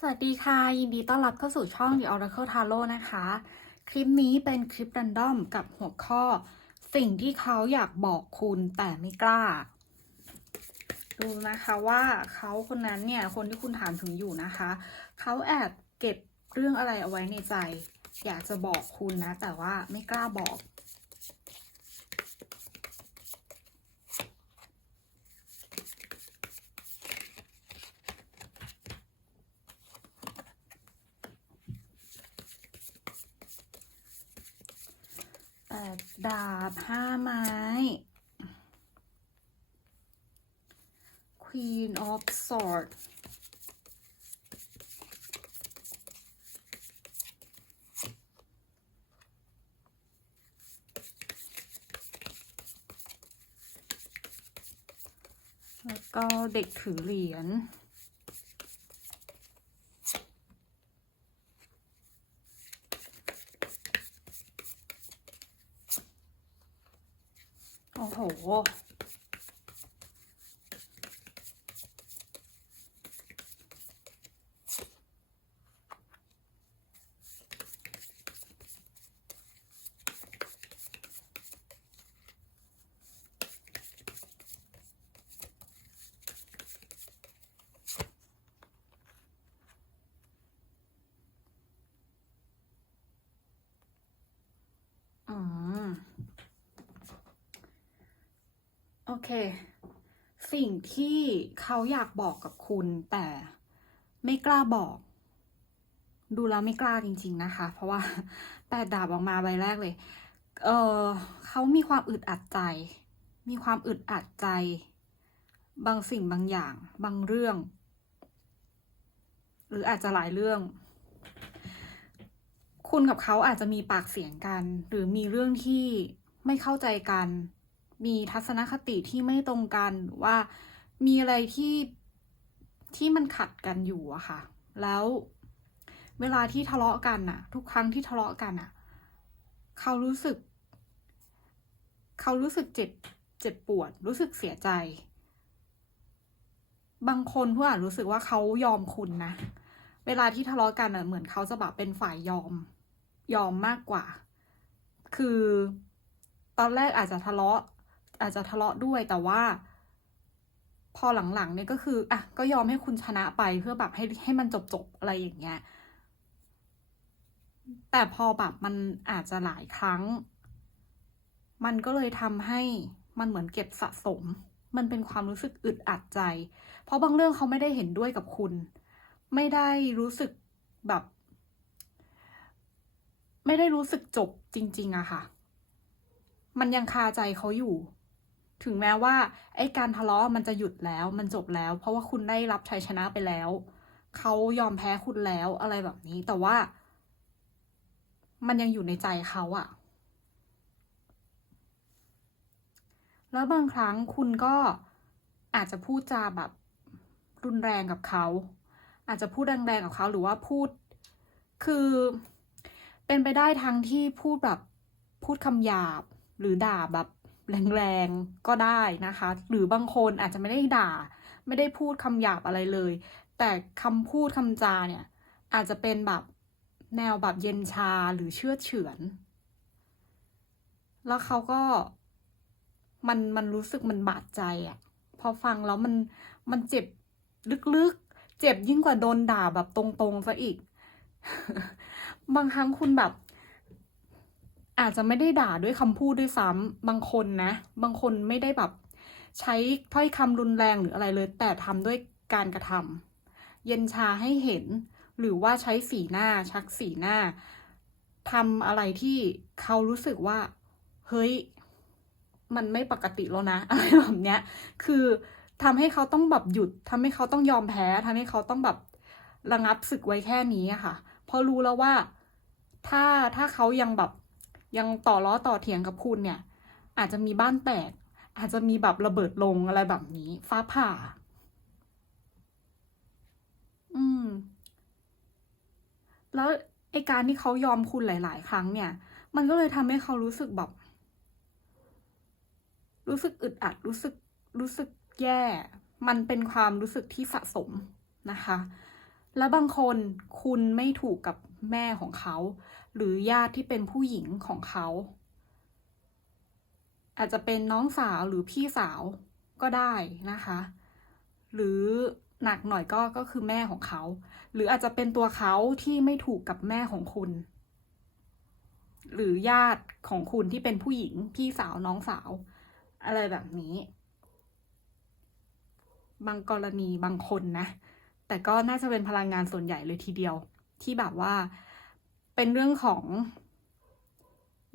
สวัสดีค่ะ ยินดีต้อนรับเข้าสู่ช่อง The Oracle Tarot นะคะ คลิปนี้เป็นคลิป r รนดอมกับหัวข้อ สิ่งที่เขาอยากบอกคุณแต่ไม่กล้า ดูนะคะว่าเขาคนนั้นเนี่ย คนที่คุณถามถึงอยู่นะคะ เขาแอบเก็บเรื่องอะไรเอาไว้ในใจ อยากจะบอกคุณนะ แต่ว่าไม่กล้าบอก ดดาบห้าไม้ Queen of Swords แล้วก็เด็กถือเหรียญ โเค สิ่งที่เขาอยากบอกกับคุณแต่ไม่กล้าบอก ดูแล้วไม่กล้าจริง ๆนะคะ เพราะว่าแปดดาบออกมาใบแรกเลย เออเขามีความอึดอัดใจ มีความอึดอัดใจ บางสิ่งบางอย่าง บางเรื่อง หรืออาจจะหลายเรื่อง คุณกับเขาอาจจะมีปากเสียงกัน หรือมีเรื่องที่ไม่เข้าใจกัน มีทัศนคติที่ไม่ตรงกันหรือว่ามีอะไรที่ที่มันขัดกันอยู่อะค่ะ แล้วเวลาที่ทะเลาะกันน่ะ ทุกครั้งที่ทะเลาะกันน่ะ เขารู้สึก เขารู้สึกเจ็บเจ็บปวด รู้สึกเสียใจ บางคนผู้อ่าจรู้สึกว่าเขายอมคุณนะ เวลาที่ทะเลาะกันอะเหมือนเขาจะแบบเป็นฝ่ายยอม ยอมมากกว่า คือตอนแรกอาจจะทะเลาะ อาจจะทะเลาะด้วยแต่ว่า พอหลังๆเนี่ยก็คืออะก็ยอมให้คุณชนะไปเพื่อแบบให้ให้มันจบๆอะไรอย่างเงี้ยแต่พอแบบมันอาจจะหลายครั้ง มันก็เลยทำให้มันเหมือนเก็บสะสม มันเป็นความรู้สึกอึดอัดใจ เพราะบางเรื่องเขาไม่ได้เห็นด้วยกับคุณ ไม่ได้รู้สึกแบบ ไม่ได้รู้สึกจบจริง ๆอะค่ะ มันยังคาใจเขาอยู่ ถึงแม้ว่าไอ้การทะเลาะมันจะหยุดแล้วมันจบแล้ว เพราะว่าคุณได้รับชัยชนะไปแล้ว เขายอมแพ้คุณแล้วอะไรแบบนี้ แต่ว่า มันยังอยู่ในใจเขาอะแล้วบางครั้งคุณก็อาจจะพูดจาแบบรุนแรงกับเขา อาจจะพูดแรงๆกับเขาหรือว่าพูด คือ เป็นไปได้ทั้งที่พูดแบบพูดคำหยาบหรือด่าแบบ แรงๆก็ได้นะคะ หรือบางคนอาจจะไม่ได้ด่า ไม่ได้พูดคำหยาบอะไรเลย แต่คำพูดคำจาเนี่ย อาจจะเป็นแบบแนวแบบเย็นชาหรือเชื่อเฉือน แล้วเขาก็มันมันรู้สึกมันบาดใจอะ่ะ พอฟังแล้วมันมันเจ็บลึกๆ เจ็บยิ่งกว่าโดนด่าแบบตรงๆซะอีก บางครั้งคุณแบบ อาจจะไม่ได้ด่าด้วยคำพูดด้วยซ้ำบางคนนะ บางคนไม่ได้แบบใช้ถ้อยคำรุนแรงหรืออะไรเลย แต่ทำด้วยการกระทำเย็นชาให้เห็น หรือว่าใช้สีหน้าชักสีหน้าทำอะไรที่เขารู้สึกว่า เฮ้ย มันไม่ปกติแล้วนะ อะไรแบบเนี้ย คือทำให้เขาต้องแบบหยุดทำให้เขาต้องยอมแพ้ทำให้เขาต้องแบบระงับศึกไว้แค่นี้ค่ะ เพราะรู้แล้วว่า ถ้าถ้าเขายังแบบ ยังต่อล้อต่อเถียงกับคุณเนี่ย อาจจะมีบ้านแตก อาจจะมีแบบระเบิดลงอะไรแบบนี้ ฟ้าผ่า อืม แล้วไอการที่เขายอมคุณหลาย ๆ ครั้งเนี่ย มันก็เลยทำให้เขารู้สึกแบบ รู้สึกอึดอัด รู้สึก รู้สึกแย่ มันเป็นความรู้สึกที่สะสมนะคะ แล้วบางคนคุณไม่ถูกกับแม่ของเขา หรือญาติที่เป็นผู้หญิงของเขา อาจจะเป็นน้องสาวหรือพี่สาวก็ได้นะคะ หรือหนักหน่อยก็ก็คือแม่ของเขา หรืออาจจะเป็นตัวเขาที่ไม่ถูกกับแม่ของคุณ หรือญาติของคุณที่เป็นผู้หญิงพี่สาวน้องสาว อะไรแบบนี้ บางกรณีบางคนนะ แต่ก็น่าจะเป็นพลังงานส่วนใหญ่เลยทีเดียว ที่แบบว่า เป็นเรื่องของ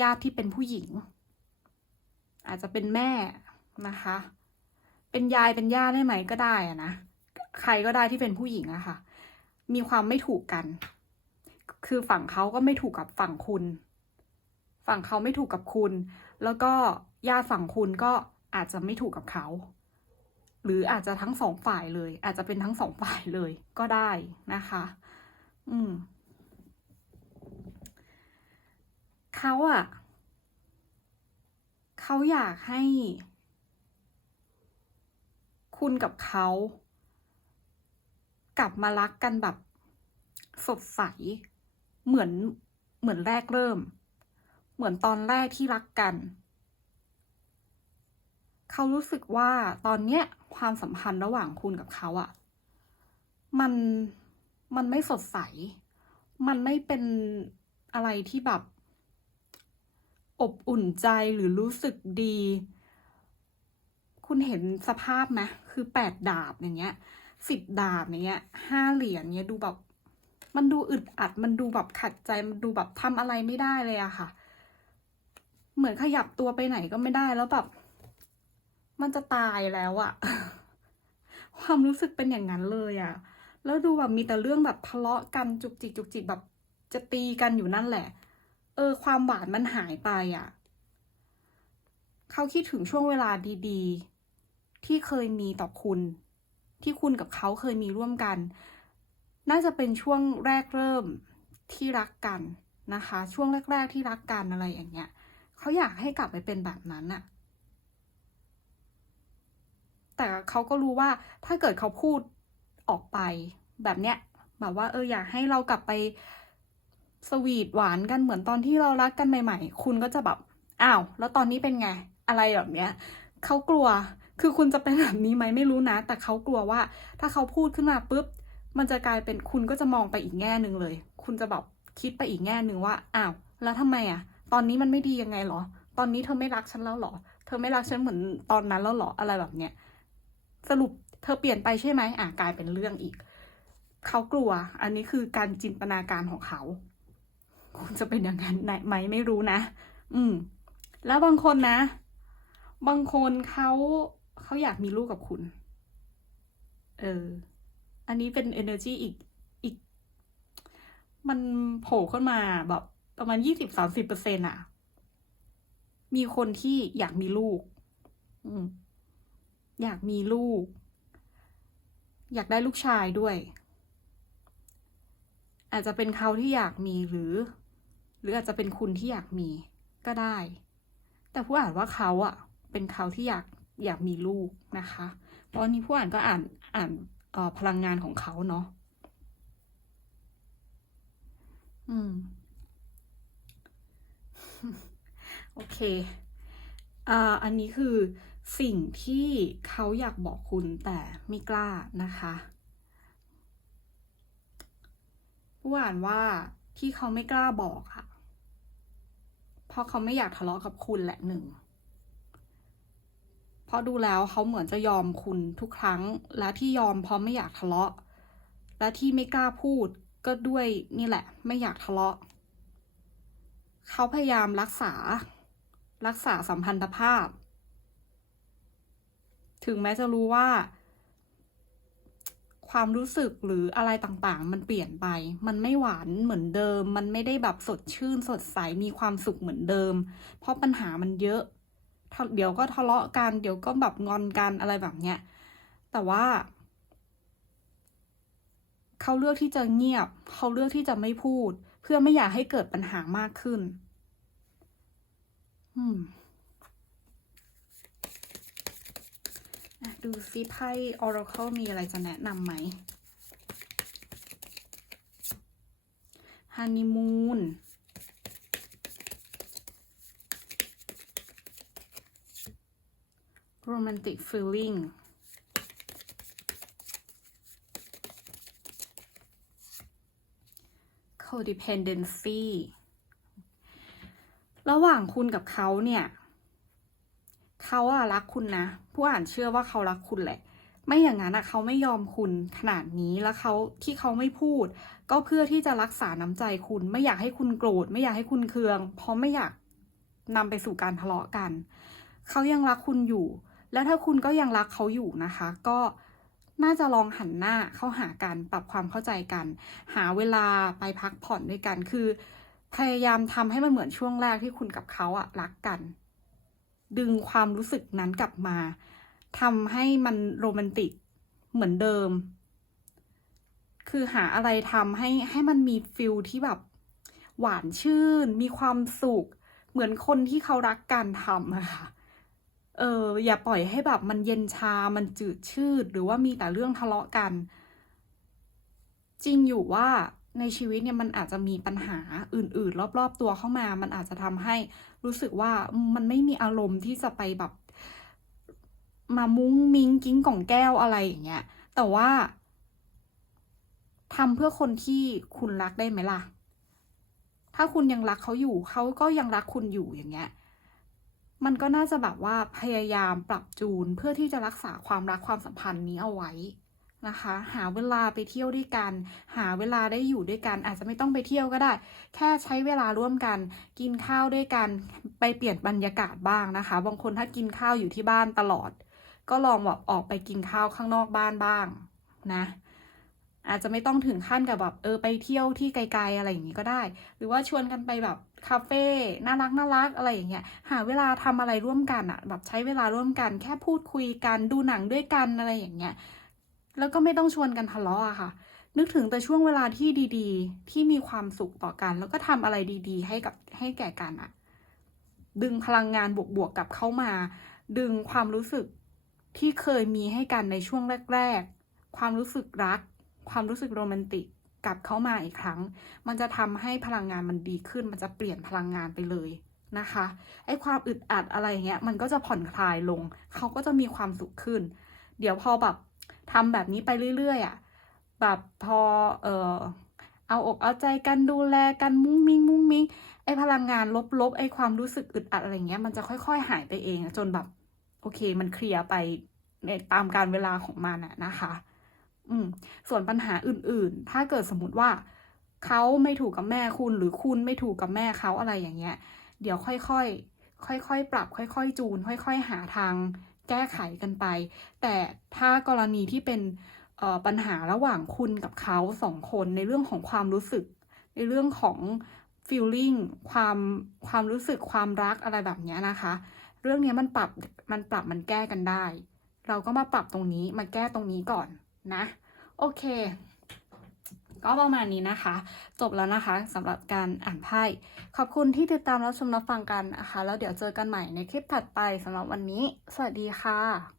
ญาติที่เป็นผู้หญิง อาจจะเป็นแม่นะคะ เป็นยายเป็นย่าได้ไหมก็ได้อะนะ ใครก็ได้ที่เป็นผู้หญิงอะค่ะ มีความไม่ถูกกัน คือฝั่งเขาก็ไม่ถูกกับฝั่งคุณ ฝั่งเขาไม่ถูกกับคุณ แล้วก็ญาติฝั่งคุณก็อาจจะไม่ถูกกับเขา หรืออาจจะทั้งสองฝ่ายเลย อาจจะเป็นทั้งสองฝ่ายเลยก็ได้นะคะ อืม เขาอะเขาอยากให้ คุณกับเขา กลับมารักกันแบบ สดใส เหมือนเหมือนแรกเริ่ม เหมือนตอนแรกที่รักกัน เขารู้สึกว่าตอนเนี้ยความสัมพันธ์ระหว่างคุณกับเขาอะมันมันไม่สดใส มันไม่เป็นอะไรที่แบบ อบอุ่นใจหรือรู้สึกดี คุณเห็นสภาพไหมคือแปดดาบอย่างเงี้ยสิบดาบอย่างเงี้ยห้าเหรียญเงี้ยดูแบบมันดูอึดอัด มันดูแบบขัดใจ มันดูแบบทำอะไรไม่ได้เลยอะค่ะ เหมือนขยับตัวไปไหนก็ไม่ได้แล้วแบบ มันจะตายแล้วอะความรู้สึกเป็นอย่างนั้นเลยอะแล้วดูแบบมีแต่เรื่องแบบทะเลาะกันจุกจิกจุกจิกแบบจะตีกันอยู่นั่นแหละ เออ ความหวานมันหายไปอะเขาคิดถึงช่วงเวลาดีๆ ที่เคยมีต่อคุณ ที่คุณกับเขาเคยมีร่วมกัน น่าจะเป็นช่วงแรกเริ่มที่รักกันนะคะ ช่วงแรก ๆ ที่รักกันอะไรอย่างเงี้ยเขาอยากให้กลับไปเป็นแบบนั้นอะแต่เขาก็รู้ว่าถ้าเกิดเขาพูดออกไปแบบเนี้ยแบบว่าเอออยากให้เรากลับไป สวีทหวานกันเหมือนตอนที่เรารักกันใหม่ ๆ คุณก็จะแบบอ้าวแล้วตอนนี้เป็นไงอะไรแบบเนี้ยเขากลัวคือคุณจะเป็นแบบนี้ไหมไม่รู้นะ แต่เขากลัวว่า ถ้าเขาพูดขึ้นมาปุ๊บ มันจะกลายเป็นคุณก็จะมองไปอีกแง่หนึ่งเลย คุณจะแบบคิดไปอีกแง่หนึ่งว่าอ้าวแล้วทำไมอะ ตอนนี้มันไม่ดียังไงหรอ ตอนนี้เธอไม่รักฉันแล้วหรอ เธอไม่รักฉันเหมือนตอนนั้นแล้วหรออะไรแบบเนี้ยสรุปเธอเปลี่ยนไปใช่ไหมอะกลายเป็นเรื่องอีกเขากลัว อันนี้คือการจินตนาการของเขา คุณจะเป็นอย่างนั้นไหมไม่รู้นะ อืม แล้วบางคนนะ บางคนเขาเขาอยากมีลูกกับคุณ เออ อันนี้เป็น energy อีกอีก มันโผล่ขึ้นมาแบบประมาณยี่สิบสามสิบเปอร์เซ็นต์อะมีคนที่อยากมีลูก อืม อยากมีลูก อยากได้ลูกชายด้วย อาจจะเป็นเขาที่อยากมีหรือ รืออาจจะเป็นคุณที่อยากมีก็ได้ แต่ผู้อ่านว่าเขาอะเป็นเขาที่อยากอยากมีลูกนะคะตอนนี้ผู้อ่านก็อ่านอ่านออพลังงานของเขาเนาะอืม โอเคอ่าอันนี้คือสิ่งที่เขาอยากบอกคุณแต่ไม่กล้านะคะผู้อ่านว่าที่เขาไม่กล้าบอกอะ ราะเขาไม่อยากทะเลาะกับคุณแหละหนึ่งเพราะดูแล้วเขาเหมือนจะยอมคุณทุกครั้ง และที่ยอมเพราะไม่อยากทะเลาะ และที่ไม่กล้าพูดก็ด้วยนี่แหละ ไม่อยากทะเลาะ เขาพยายามรักษา รักษาสัมพันธภาพ ถึงแม้จะรู้ว่า ความรู้สึกหรืออะไรต่างๆ มันเปลี่ยนไป มันไม่หวานเหมือนเดิม มันไม่ได้แบบสดชื่น สดใส มีความสุขเหมือนเดิม เพราะปัญหามันเยอะ เดี๋ยวก็ทะเลาะกัน เดี๋ยวก็แบบงอนกันอะไรแบบเนี้ย แต่ว่า เขาเลือกที่จะเงียบ เขาเลือกที่จะไม่พูด เพื่อไม่อยากให้เกิดปัญหามากขึ้น อืมอะ ดูซิไพ่ Oracle มีอะไรจะแนะนำไหมฮันนีมูน romantic feeling codependency ระหว่างคุณกับเขาเนี่ย เขาอะรักคุณนะ ผู้อ่านเชื่อว่าเขารักคุณแหละ ไม่อย่างนั้นอะเขาไม่ยอมคุณขนาดนี้แล้วเขาที่เขาไม่พูด ก็เพื่อที่จะรักษาน้ำใจคุณ ไม่อยากให้คุณโกรธ ไม่อยากให้คุณเคือง เพราะไม่อยากนำไปสู่การทะเลาะกัน เขายังรักคุณอยู่ แล้วถ้าคุณก็ยังรักเขาอยู่นะคะ ก็น่าจะลองหันหน้าเข้าหากันปรับความเข้าใจกัน หาเวลาไปพักผ่อนด้วยกันคือ พยายามทำให้มันเหมือนช่วงแรกที่คุณกับเขาอะรักกัน ดึงความรู้สึกนั้นกลับมาทำให้มันโรแมนติกเหมือนเดิม คือหาอะไรทำให้ให้มันมีฟิลที่แบบ หวานชื่น มีความสุข เหมือนคนที่เขารักกันทำอะค่ะเอออย่าปล่อยให้แบบมันเย็นชา มันจืดชืด หรือว่ามีแต่เรื่องทะเลาะกัน จริงอยู่ว่า ในชีวิตเนี่ยมันอาจจะมีปัญหาอื่น ๆ รอบ ๆ ตัวเข้ามา มันอาจจะทำให้รู้สึกว่ามันไม่มีอารมณ์ที่จะไปแบบ มามุ้งมิ้งกิ้งก่องแก้วอะไรอย่างเงี้ย แต่ว่าทำเพื่อคนที่คุณรักได้ไหมล่ะ ถ้าคุณยังรักเขาอยู่ เขาก็ยังรักคุณอยู่อย่างเงี้ย มันก็น่าจะแบบว่าพยายามปรับจูนเพื่อที่จะรักษาความรักความสัมพันธ์นี้เอาไว้ นะคะ หาเวลาไปเที่ยวด้วยกัน หาเวลาได้อยู่ด้วยกัน อาจจะไม่ต้องไปเที่ยวก็ได้ แค่ใช้เวลาร่วมกัน กินข้าวด้วยกัน ไปเปลี่ยนบรรยากาศบ้างนะคะ บางคนถ้ากินข้าวอยู่ที่บ้านตลอด ก็ลองแบบออกไปกินข้าวข้างนอกบ้านบ้างนะอาจจะไม่ต้องถึงขั้นกับแบบเออไปเที่ยวที่ไกลๆอะไรอย่างนี้ก็ได้ หรือว่าชวนกันไปแบบคาเฟ่น่ารักน่ารักอะไรอย่างเงี้ยหาเวลาทำอะไรร่วมกันอะแบบใช้เวลาร่วมกัน แค่พูดคุยกันดูหนังด้วยกันอะไรอย่างเงี้ย แล้วก็ไม่ต้องชวนกันทะเลาะอะค่ะ นึกถึงแต่ช่วงเวลาที่ดีๆ ที่มีความสุขต่อกัน แล้วก็ทำอะไรดีๆ ให้กับให้แก่กันอะดึงพลังงานบวกๆกลับเข้ามา ดึงความรู้สึกที่เคยมีให้กันในช่วงแรก ๆ ความรู้สึกรัก ความรู้สึกโรแมนติกกลับเข้ามาอีกครั้ง มันจะทำให้พลังงานมันดีขึ้น มันจะเปลี่ยนพลังงานไปเลยนะคะ ไอ้ความอึดอัดอะไรเงี้ย มันก็จะผ่อนคลายลง เขาก็จะมีความสุขขึ้น เดี๋ยวพอแบบ ทำแบบนี้ไปเรื่อยๆอะแบบพอเออเอาอกเอาใจกันดูแลกันมุ้งมิ้งมุ้งมิ้งไอพลังงานลบๆไอความรู้สึกอึดอัดอะไรเงี้ยมันจะค่อย ๆ หายไปเองจนแบบ โอเค มันเคลียร์ไปในตามการเวลาของมันอะนะคะ อืม ส่วนปัญหาอื่นๆ ถ้าเกิดสมมติว่าเขาไม่ถูกกับแม่คุณหรือคุณไม่ถูกกับแม่เขาอะไรอย่างเงี้ย เดี๋ยวค่อยๆค่อยๆปรับ ค่อย ๆ จูน ค่อย ๆ หาทาง แก้ไขกันไป แต่ถ้ากรณีที่เป็นปัญหาระหว่างคุณกับเขาสองคนในเรื่องของความรู้สึก ในเรื่องของ feeling ความความรู้สึกความรักอะไรแบบนี้นะคะ เรื่องนี้มันปรับมันปรับมันแก้กันได้ เราก็มาปรับตรงนี้มาแก้ตรงนี้ก่อนนะ โอเค ก็ประมาณนี้นะคะ จบแล้วนะคะสำหรับการอ่านไพ่ขอบคุณที่ติดตามรับชมรับฟังกันนะคะ แล้วเดี๋ยวเจอกันใหม่ในคลิปถัดไปสำหรับวันนี้ สวัสดีค่ะ